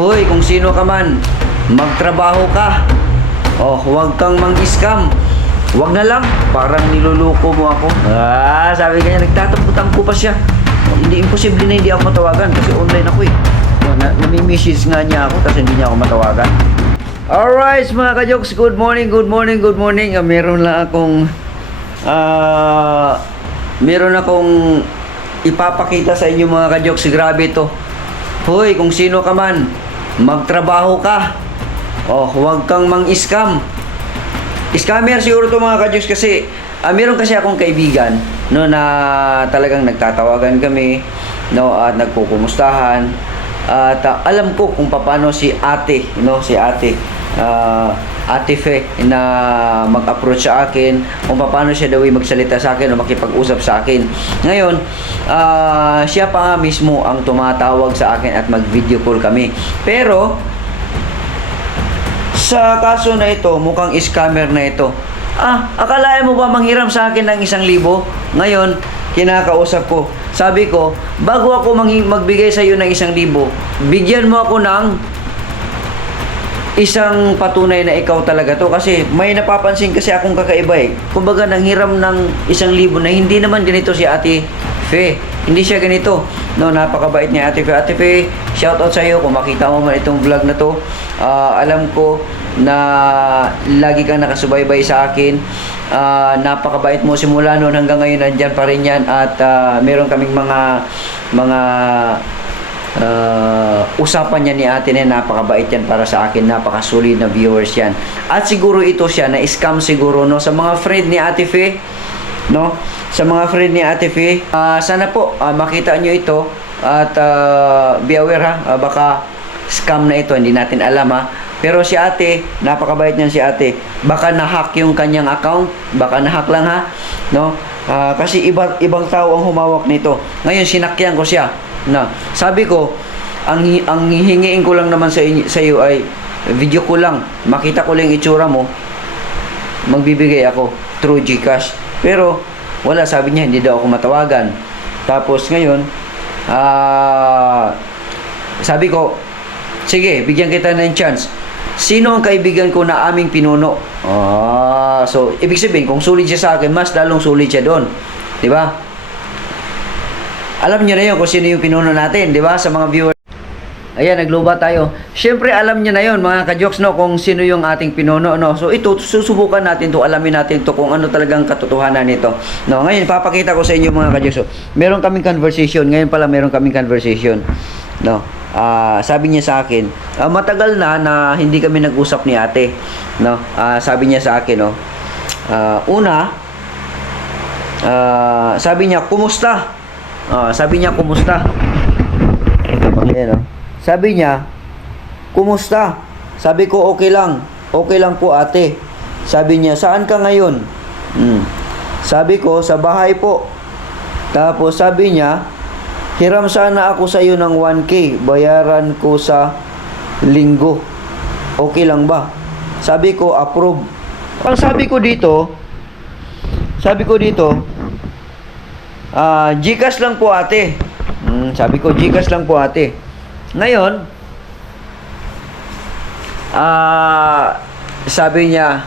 Hoy, kung sino ka man, magtrabaho ka. Oh, huwag kang mang-scam. Huwag na lang, parang niluluko mo ako. Sabi kanya, nagtatampo-tampo pa siya. Hindi, imposible na hindi ako matawagan kasi online ako eh. Nami-message nga niya ako kasi hindi niya ako matawagan. Alright, mga ka-jokes, good morning. Meron akong ipapakita sa inyo mga ka-jokes. Grabe to. Hoy, kung sino ka man, magtrabaho ka. Oh, huwag kang mang-scam. Scammer siguro to mga ka-jokes kasi meron kasi akong kaibigan no na talagang nagtatawagan kami no at nagkukumustahan at alam ko kung paano si ate Ate Fe na mag-approach sa akin kung paano siya daw magsalita sa akin o makipag-usap sa akin. Ngayon, siya pa nga mismo ang tumatawag sa akin at mag-video call kami. Pero sa kaso na ito, mukhang scammer na ito. Akalain mo ba manghiram sa akin ng 1,000? Ngayon, kinakausap ko. Sabi ko, bago ako magbigay sa iyo ng 1,000, bigyan mo ako ng isang patunay na ikaw talaga to. Kasi may napapansin kasi akong kakaiba eh. Kumbaga, nanghiram ng 1,000 na hindi naman ganito si Ate Fe. Hindi siya ganito. No, napakabait niya Ate Fe. Ate Fe, shoutout sa iyo kung makita mo man itong vlog na to. Alam ko na lagi kang nakasubaybay sa akin. Napakabait mo simula noon hanggang ngayon, nandyan pa rin yan. At meron kaming mga usapan niya ni ate na napakabait yan para sa akin. Napakasolid na viewers yan. At siguro ito siya na scam siguro no sa mga friend ni Ate Fe, no? Sa mga friend ni Ate Fe, sana po makita nyo ito at be aware ha, baka scam na ito, hindi natin alam ha. Pero si ate, napakabait niyan si ate. Baka na-hack yung kanyang account, baka na-hack lang ha, no? Kasi ibang tao ang humawak nito. Ngayon sinakyan ko siya. Na, sabi ko, ang hihingiin ko lang naman sa iyo ay video ko lang. Makita ko lang itsura mo. Magbibigay ako through GCash. Pero wala, sabi niya hindi daw ako matawagan. Tapos ngayon, sabi ko, sige, bigyan kita ng chance. Sino ang kaibigan ko na aming pinuno? So ibig sabihin kung sulit siya sa akin, mas lalong sulit siya doon. 'Di ba? Alam niyo na 'yon kung sino yung pinuno natin, 'di ba? Sa mga viewers. Ayan, nagluba tayo. Siyempre alam niyo na 'yon mga ka-jokes no kung sino yung ating pinuno no. So ito susubukan natin 'to, alamin natin 'to kung ano talagang katotohanan nito. No, ngayon papakita ko sa inyo mga ka-jokes. So, meron kaming conversation, ngayon pala meron kaming conversation. No. Sabi niya sa akin, matagal na hindi kami nag-usap ni ate, no? Sabi niya sa akin, no? Sabi niya, kumusta? Sabi niya, kumusta? Ayan, no? Sabi niya, kumusta? Sabi ko, okay lang po ate. Sabi niya, saan ka ngayon? Sabi ko, sa bahay po. Tapos sabi niya, hiram sana ako sa iyo ng 1K, bayaran ko sa linggo. Okay lang ba? Sabi ko, approve. Ang sabi ko dito, GCash lang po ate. Sabi ko, GCash lang po ate. Ngayon, sabi niya,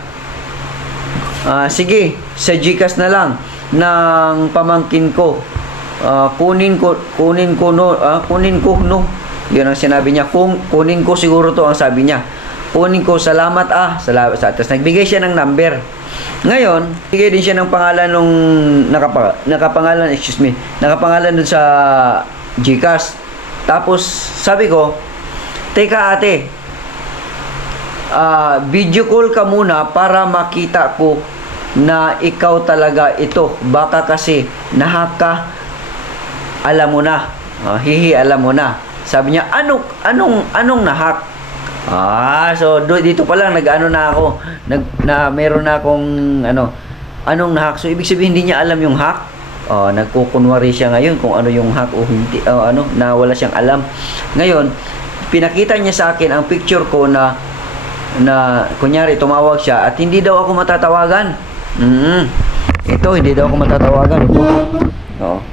sige, sa GCash na lang ng pamangkin ko. Kunin ko no. Yun ang sinabi niya. Kunin ko siguro to ang sabi niya. Kunin ko, salamat salamat. Tapos nagbigay siya ng number. Ngayon, bigay din siya ng pangalan nung nakapangalan dun sa GCash. Tapos sabi ko, teka ate, video call ka muna para makita ko na ikaw talaga ito. Baka kasi nahack ka. Alam mo na. Alam mo na. Sabi niya, anong nahack? So dito pa lang nag-ano na ako. Meron na akong anong nahack. So ibig sabihin hindi niya alam yung hack. Nagkukunwari siya ngayon kung ano yung hack o hindi, na wala siyang alam. Ngayon, pinakita niya sa akin ang picture ko na kunyari tumawag siya at hindi daw ako matatawagan. Ito, hindi daw ako matatawagan. Ito.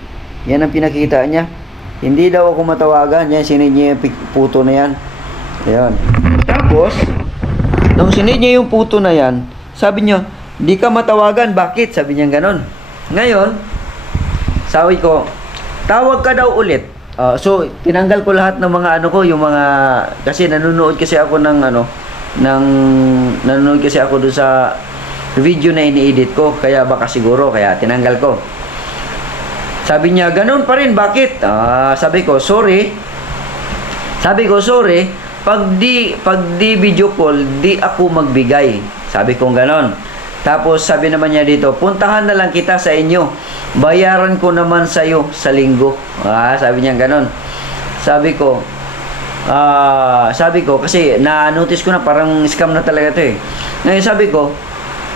Yan ang pinakita niya. Hindi daw ako matawagan. Yan, sinend niya yung puto na yan. Ayan. Tapos, nung sinid niya yung puto na yan, sabi niya, di ka matawagan, bakit? Sabi niya ganon. Ngayon, sabi ko, tawag ka daw ulit. So, tinanggal ko lahat ng mga ano ko, yung mga, kasi nanonood kasi ako ng ano, nanonood kasi ako doon sa video na ini-edit ko, kaya baka siguro, kaya tinanggal ko. Sabi niya, ganun pa rin, bakit? Sabi ko, sorry. Pag di video call, di ako magbigay. Sabi ko ganon. Tapos sabi naman niya dito, puntahan na lang kita sa inyo. Bayaran ko naman sa'yo sa linggo. Sabi niya ganon. Sabi ko, kasi na-notice ko na parang scam na talaga to eh. Ngayon sabi ko,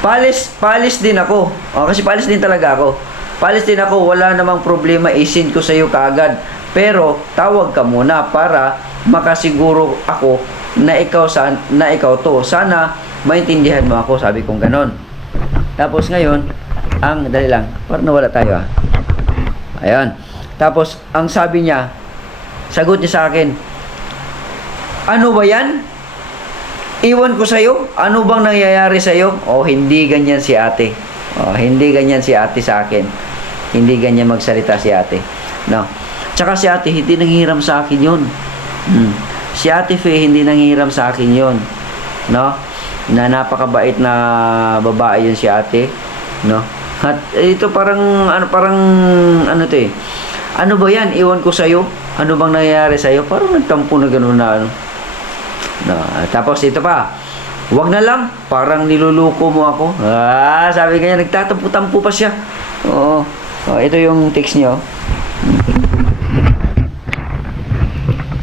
palis din ako. Kasi palis din talaga ako. Palis din ako, wala namang problema, i-send ko sa'yo kaagad. Pero tawag ka muna para makasiguro ako na ikaw to. Sana maintindihan mo ako, sabi kong ganon. Tapos ngayon, dali lang, parang nawala tayo Ayan. Tapos, ang sabi niya, sagot niya sa akin, ano ba yan? Iwan ko sa'yo? Ano bang nangyayari sa'yo? Hindi ganyan si ate. Hindi ganyan si ate sa akin. Hindi ganyan magsalita si ate. No. Tsaka si ate, hindi nanghihiram sa akin yun. Si ate Faye, hindi nanghihiram sa akin yun. No? Na napakabait na babae yun si ate. No? At ito parang ano to eh. Ano ba yan? Iwan ko sa'yo? Ano bang nangyayari sa'yo? Parang nagtampo na gano'n na ano. No. Tapos ito pa. Wag na lang, parang niluluko mo ako. Sabi kanya, nagtatampo-tampo pa siya. Oo. Ito yung text niyo.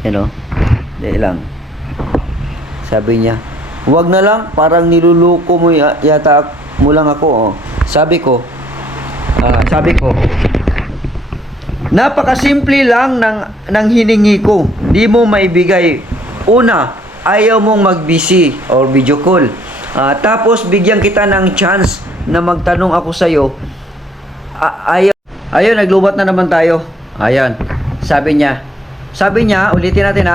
Ano? Dahil lang. Sabi niya, wag na lang, parang niluluko mo yata mo lang ako. Sabi ko, napakasimple lang ng hiningi ko. Di mo maibigay. Una, ayaw mong mag-busy or video call. Tapos, bigyan kita ng chance na magtanong ako sa'yo. Ayun, naglubat na naman tayo. Ayan. Sabi niya, ulitin natin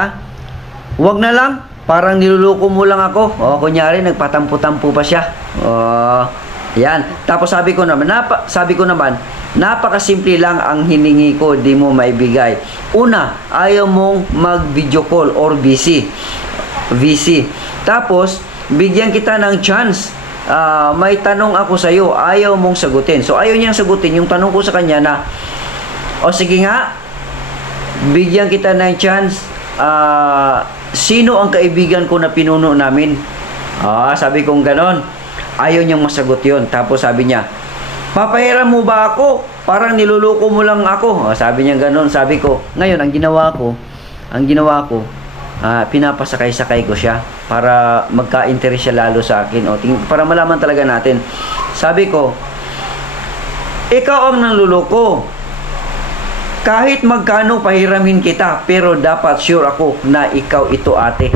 wag na lang, parang niluluko mo lang ako. Kunyari, nagpatampo-tampo pa siya. Ayan. Tapos sabi ko naman, napakasimple lang ang hiningi ko, di mo maibigay. Una, ayaw mong mag-video call or VC. Tapos, bigyan kita ng chance. May tanong ako sa'yo, ayaw mong sagutin. So, ayaw niyang sagutin yung tanong ko sa kanya na, sige nga, bigyan kita ng chance. Sino ang kaibigan ko na pinuno namin? Sabi kong ganon. Ayaw niyang masagot yun. Tapos sabi niya, papahiram mo ba ako? Parang niluluko mo lang ako. Sabi niya ganon. Sabi ko, ngayon, ang ginawa ko, pinapasakay-sakay ko siya para magka-interest siya lalo sa akin. Para malaman talaga natin. Sabi ko, ikaw ang nanluloko. Kahit magkano pahiramin kita, pero dapat sure ako na ikaw ito, ate.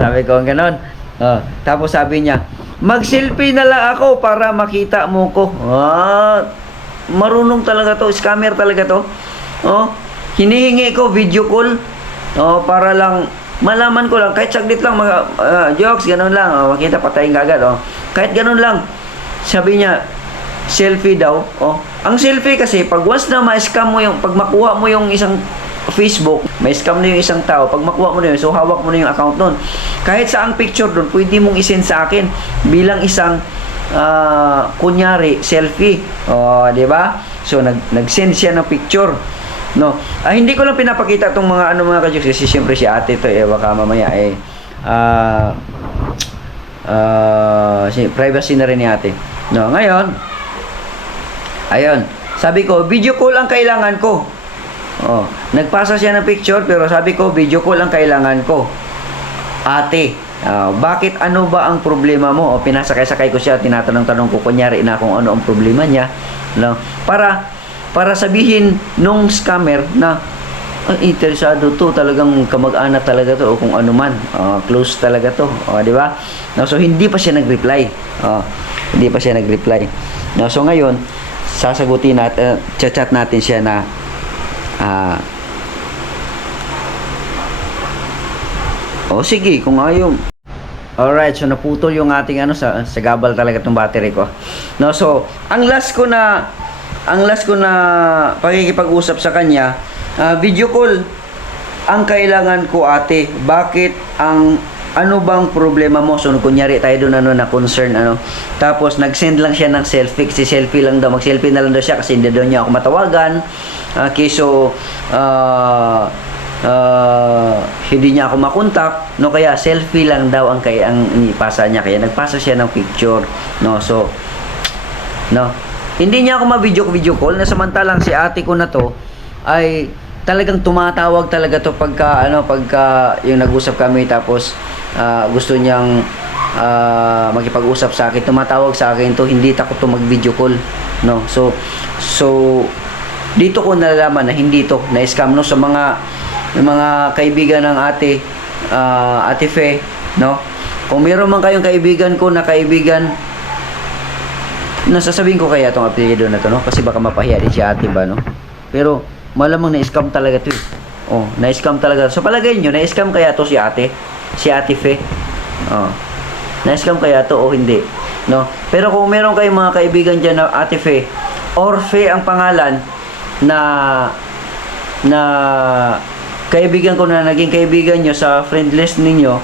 Sabi ko ganon. Tapos sabi niya, mag-selfie na lang ako para makita mo ko. Marunong talaga to, scammer talaga to. Hinihingi ko video call. Para lang malaman ko lang, kahit saglit lang, jokes, ganun lang. Makita, patayin kagad. Kahit ganun lang. Sabi niya, selfie daw. Ang selfie kasi, pag once na ma-scam mo yung, pag makuha mo yung isang Facebook, may scam na yung isang tao, pag makuha mo na yun, so hawak mo na yung account nun. Kahit saang picture dun, pwede mong isend sa akin bilang isang kunyari, selfie. Di ba? So, nag-send siya ng picture. No. Hindi ko lang pinapakita itong mga mga kajuks kasi siyempre si ate to baka mamaya privacy na rin ni ate. No, ngayon, ayun. Sabi ko, video call ang kailangan ko. Nagpasa siya ng picture pero sabi ko, video call ang kailangan ko. Ate, bakit, ano ba ang problema mo? Pinasakay-sakay ko siya, tinatanong-tanong ko kunyari na kung ano ang problema niya. No? Para sabihin nung scammer na interesado to, talagang kamag-anak talaga to o kung ano man, close talaga to, di ba? No, so hindi pa siya nag-reply. No, so ngayon sasagutin natin, chat natin siya na O sige, kung ayaw. Alright, so naputol yung ating ano sa gabal talaga tong battery ko. No, so ang last ko na pakikipag-usap sa kanya, video call ang kailangan ko, ate. Bakit ano bang problema mo? So kunyari tayo doon na concern Tapos nag-send lang siya ng selfie, si selfie lang daw, mag-selfie na lang daw siya kasi hindi daw niya ako matawagan. Hindi niya ako makontak, no, kaya selfie lang daw ang ipasa niya, kaya nagpasa siya ng picture, no. So hindi niya ako ma-video call, na samantalang si ate ko na to ay talagang tumatawag talaga to pagka yung nag-usap kami, tapos gusto niyang makipag-usap sa akin, tumatawag sa akin to, hindi takot to mag-video call, no. So dito ko nalalaman na hindi to na-scam, no, sa mga kaibigan ng Ate Fe, no. Kung meron man kayong kaibigan ko na kaibigan, nasasabihin ko kaya itong apelyido na to, no, kasi baka mapahiya din si ate ba, no. Pero malamang na-scam talaga to, na-scam talaga. So palagay nyo, na-scam kaya to si Ate Fe, na-scam kaya to o hindi, no. Pero kung meron kayong mga kaibigan dyan na Ate Fe, or Fe ang pangalan, na kaibigan ko, na naging kaibigan nyo sa friend list ninyo,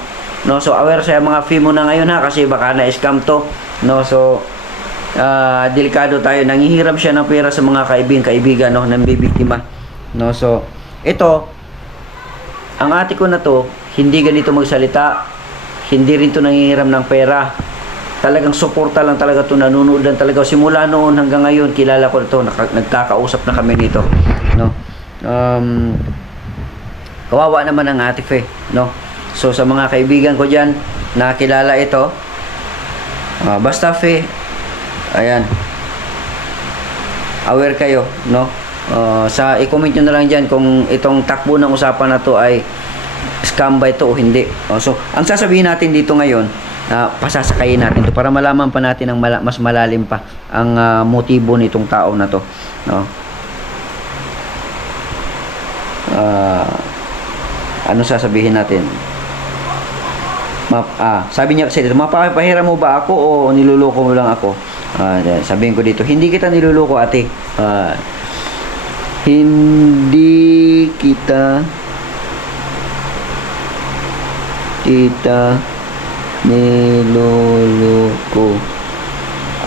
no. So aware sa mga fee mo na ngayon, ha, kasi baka na-scam to, no. So delikado tayo, nanghihiram siya ng pera sa mga kaibigan, no, nang bibiktima, no. So ito, ang ate ko na to, hindi ganito magsalita, hindi rin to nanghihiram ng pera, talagang suporta lang talaga to, nanonood lang talaga simula noon hanggang ngayon. Kilala ko to, nagkakausap na kami nito, no. Kawawa naman ang Ate Fe, no. So sa mga kaibigan ko diyan na kilala ito, basta Fe, ayan, aware kayo, no. I-comment nyo na lang dyan kung itong takbo ng usapan na to ay scam ba ito o hindi. So ang sasabihin natin dito ngayon, pasasakayin natin to para malaman pa natin ang mas malalim pa ang motibo nitong tao na to, no. Ano sasabihin natin? Sabi niya kasi dito, mapapahiram mo ba ako o niluloko mo lang ako? Sabihin ko dito, hindi kita niluloko, ate. Hindi kita niluloko,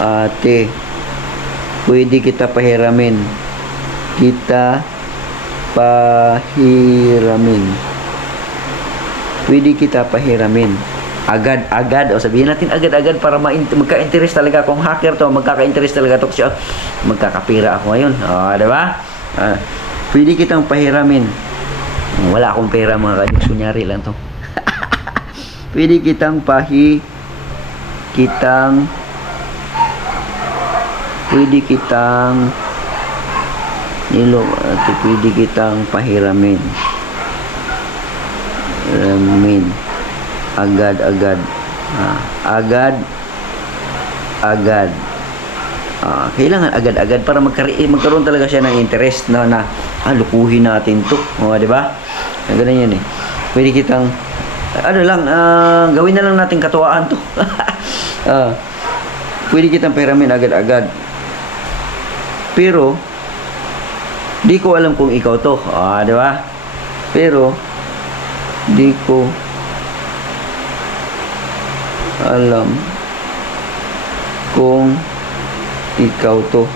ate. Pwede kita pahiramin. Pwede kita pahiramin. Agad-agad, o sabihin natin agad-agad para magka-interest talaga. Kung hacker to, magkaka-interest talaga to kasi magkakapira ako ngayon, diba? Pwede kitang pahiramin. Wala akong pera, mga kadyos, kunyari lang to. Pwede kitang pahiramin. Agad-agad. Kailangan agad-agad para magkaroon talaga siya ng interest na lukuhin natin to, di ba? Ganun yan eh. Pwede kitang gawin na lang natin katuwaan to. Pwede kitang pahiramin agad-agad. Pero di ko alam kung ikaw to, di ba? Pero di ko alam kung ikaw to.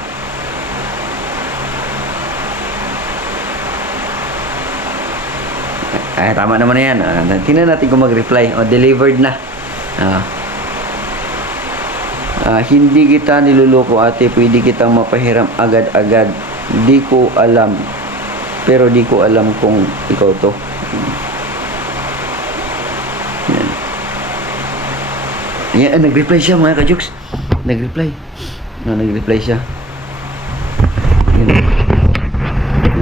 Tama naman na yan. Tingnan natin kung mag-reply. Delivered na. Hindi kita niluloko, ate. Pwede kitang mapahiram agad-agad. Di ko alam. Pero di ko alam kung ikaw to. Yan, nag-reply siya, mga kajuks. Nag-reply siya.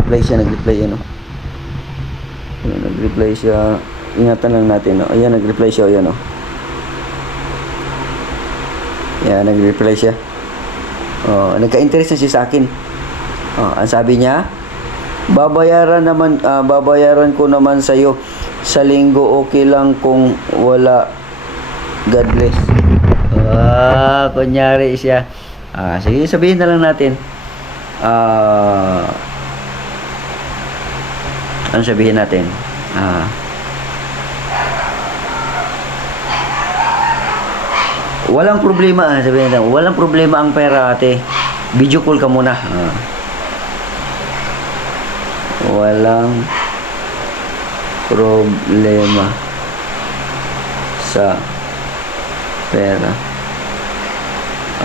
Nag-reply yan, nag-reply siya. Ingatan lang natin, ayan, nag-reply siya, ayan, Yan, nag-reply siya. Nagka-interest na siya sa akin. Ang sabi niya, babayaran ko naman sa iyo sa linggo okay lang kung wala. God bless. Kunyari siya. Sige, sabihin na lang natin. Ano sabihin natin? Walang problema, sabihin natin. Walang problema ang pera, ate. Video call ka muna. Walang problema sa pera,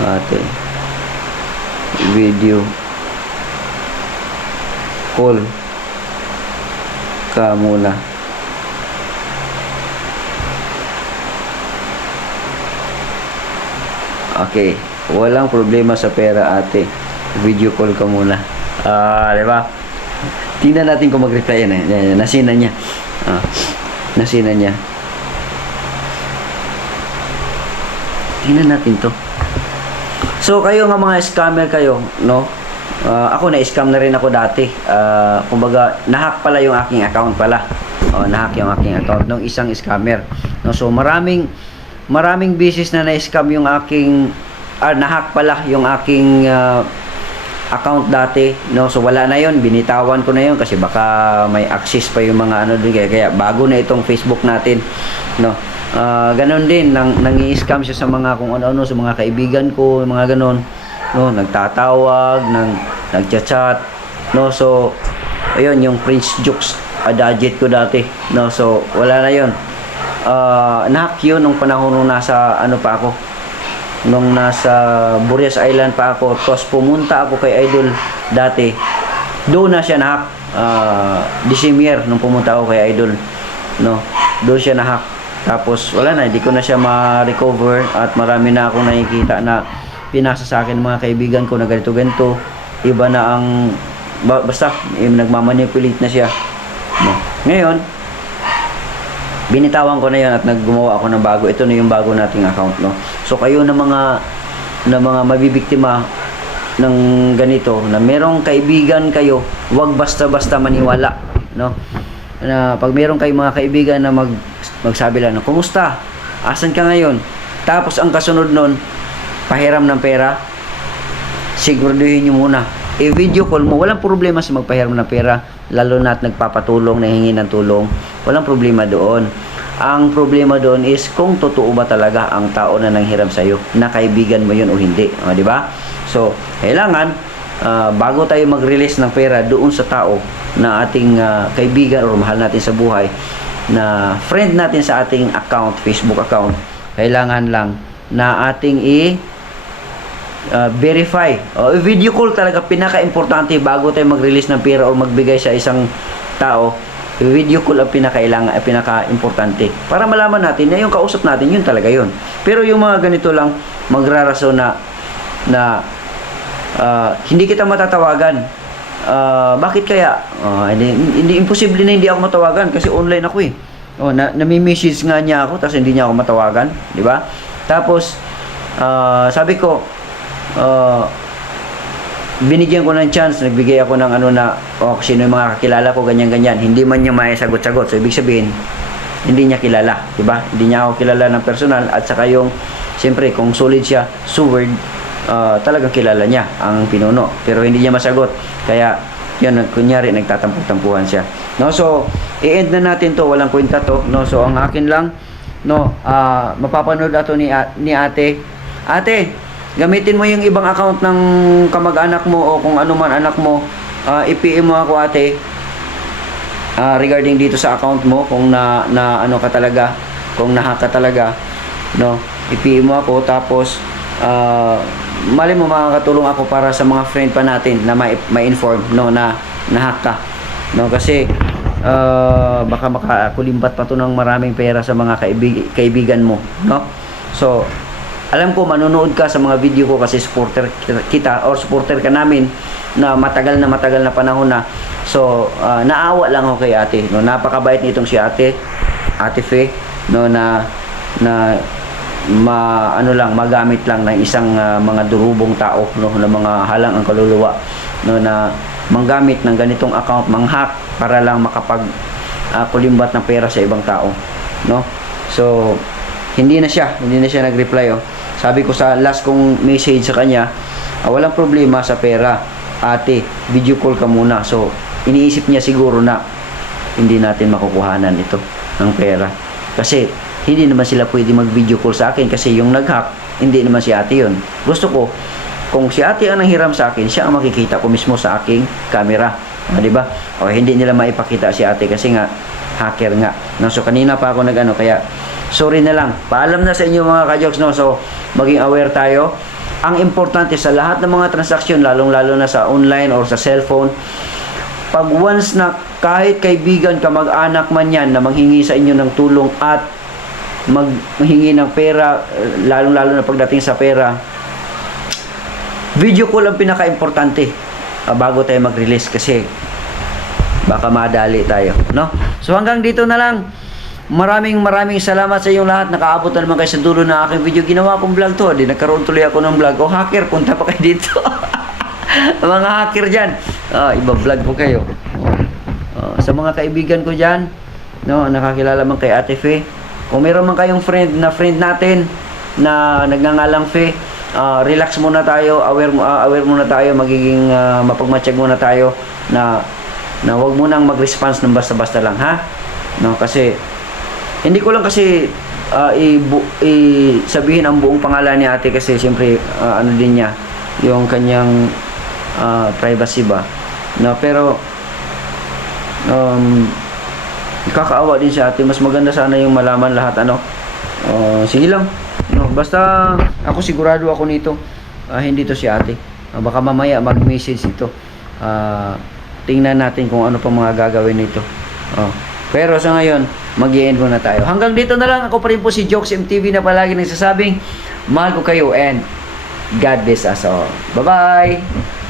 ate. Video call ka muna. Okay, walang problema sa pera, ate. Video call ka muna. Di ba? Tingnan natin kung mag-reply yan. Nasina niya. Nasina niya. Tingnan natin to. So, kayo nga mga scammer kayo, no? Ako na-scam na rin ako dati. Kumbaga, nahack pala yung aking account pala. Nahack yung aking account ng isang scammer. No? So, maraming beses na na-scam yung aking nahack pala yung aking account dati, no? So wala na yon, binitawan ko na yon kasi baka may access pa yung mga ano doon, kaya bago na itong Facebook natin, no? Ganon din, nangi-scam siya sa mga kung ano-ano, sa mga kaibigan ko, mga ganon, no? Nagtatawag, nagchat-chat, no? So ayun, yung Prince Jokes adagit ko dati, no? So wala na yon. Nahack yun nung panahon nung nasa ano pa ako, nung nasa Burias Island pa ako, tapos pumunta ako kay Idol dati, doon na siya nahack. December nung pumunta ako kay Idol, no, doon siya nahack. Tapos wala na, hindi ko na siya ma-recover at marami na akong nakikita na pinasa sa akin ng mga kaibigan ko na ganito-ganito, iba na ang basta nagmamanipulate na siya, no. Ngayon binitawan ko na yun at naggumawa ako ng bago. Ito na yung bago nating account, no. So kayo na mga mabibiktima ng ganito, na merong kaibigan kayo, huwag basta-basta maniwala, no. Na pag merong kayong mga kaibigan na magsabi lang, kumusta? Asan ka ngayon? Tapos ang kasunod nun, pahiram ng pera, siguraduhin nyo muna. Video call mo, walang problema sa magpahiram ng pera, lalo na at nagpapatulong, nahingi ng tulong, walang problema doon. Ang problema doon is kung totoo ba talaga ang tao na nanghiram sa iyo, na kaibigan mo yun o hindi, di ba? So, kailangan bago tayo mag-release ng pera doon sa tao na ating kaibigan o mahal natin sa buhay, na friend natin sa ating account, Facebook account, kailangan lang na ating verify. Video call talaga pinaka-importante bago tayo mag-release ng pera o magbigay sa isang tao. Video call ang pinaka-importante para malaman natin na yung kausap natin yun talaga yun. Pero yung mga ganito lang magrarason na hindi kita matatawagan. Bakit kaya? Hindi imposible na hindi ako matawagan kasi online ako eh. Nami-message nga niya ako tapos hindi niya ako matawagan, di ba? Tapos sabi ko, binigyan ko ng chance, nagbigay ako ng ano na, sino yung mga kakilala ko, ganyan-ganyan. Hindi man niya maisagot-sagot. So, ibig sabihin, hindi niya kilala, diba? Hindi niya ako kilala ng personal. At saka yung, siyempre, kung solid siya, Seward, talagang kilala niya ang pinuno. Pero hindi niya masagot. Kaya, yun, kunyari, nagtatampu-tampuhan siya. No? So, i-end na natin to. Walang kwenta to. No? So, ang akin lang, no, mapapanood ato ni ate. Ate, gamitin mo yung ibang account ng kamag-anak mo o kung ano man anak mo, i-PM mo ako ate, regarding dito sa account mo, kung na ano ka talaga, kung nahack ka talaga, no, i-PM mo ako. Tapos mali mo makakatulong ako para sa mga friend pa natin na ma-inform, no, na nahack ka, no, kasi baka makakulimbat pa to ng maraming pera sa mga kaibigan mo, no. So alam ko manonood ka sa mga video ko kasi supporter kita or supporter ka namin na matagal na panahon na. So naawa lang ako kay ate, no. Napakabait nitong si Ate Fe, no, na magamit lang ng isang mga durubong tao, no, na mga halang ang kaluluwa, no, na manggamit ng ganitong account, manghack para lang kulimbat ng pera sa ibang tao, no? So hindi na siya nag-reply, oh. Sabi ko sa last kong message sa kanya, walang problema sa pera, ate, video call ka muna. So iniisip niya siguro na hindi natin makukuhanan ito ng pera, kasi hindi naman sila pwede mag-video call sa akin, kasi yung nag-hack hindi naman si ate yun. Gusto ko, kung si ate ang nanghiram sa akin, siya ang makikita ko mismo sa aking camera, di ba? O hindi nila maipakita si ate kasi nga hacker nga, no? So kanina pa ako nag-ano, kaya sorry na lang, paalam na sa inyo mga ka-jokes, no? So maging aware tayo. Ang importante sa lahat ng mga transaksyon, lalong-lalo na sa online or sa cellphone, pag once na kahit kaibigan ka, mag-anak man yan, na manghingi sa inyo ng tulong at maghingi ng pera, lalong-lalo na pagdating sa pera, video call ang pinaka-importante bago tayo mag-release, kasi baka madali tayo, no? So hanggang dito na lang. Maraming salamat sa inyong lahat. Nakaabot na naman kayo sa dulo ng aking video. Ginawa kong vlog to, di nagkaroon tuloy ako ng vlog. Hacker, punta pa kayo dito. Mga hacker dyan, iba-vlog ko kayo. Sa mga kaibigan ko dyan, no, nakakilala man kay Ate Fe, kung meron man kayong friend natin na nagngangalang Fe, relax muna tayo, aware muna tayo, magiging mapagmatsyag muna tayo na wag mo nang mag-response ng basta-basta lang, ha? No, kasi hindi ko lang kasi sabihin ang buong pangalan ni ate, kasi siyempre ano din niya yung kanyang privacy ba, no? Pero kakaawa din si ate. Mas maganda sana yung malaman lahat, ano. Sige lang, no, basta ako sigurado ako nito, hindi to si ate. Baka mamaya mag-message ito, tingnan natin kung ano pa mga gagawin nito. Pero sa ngayon, mag-i-end muna tayo. Hanggang dito na lang. Ako pa rin po si Jokes MTV na palagi nagsasabing mahal ko kayo and God bless us all. Bye-bye!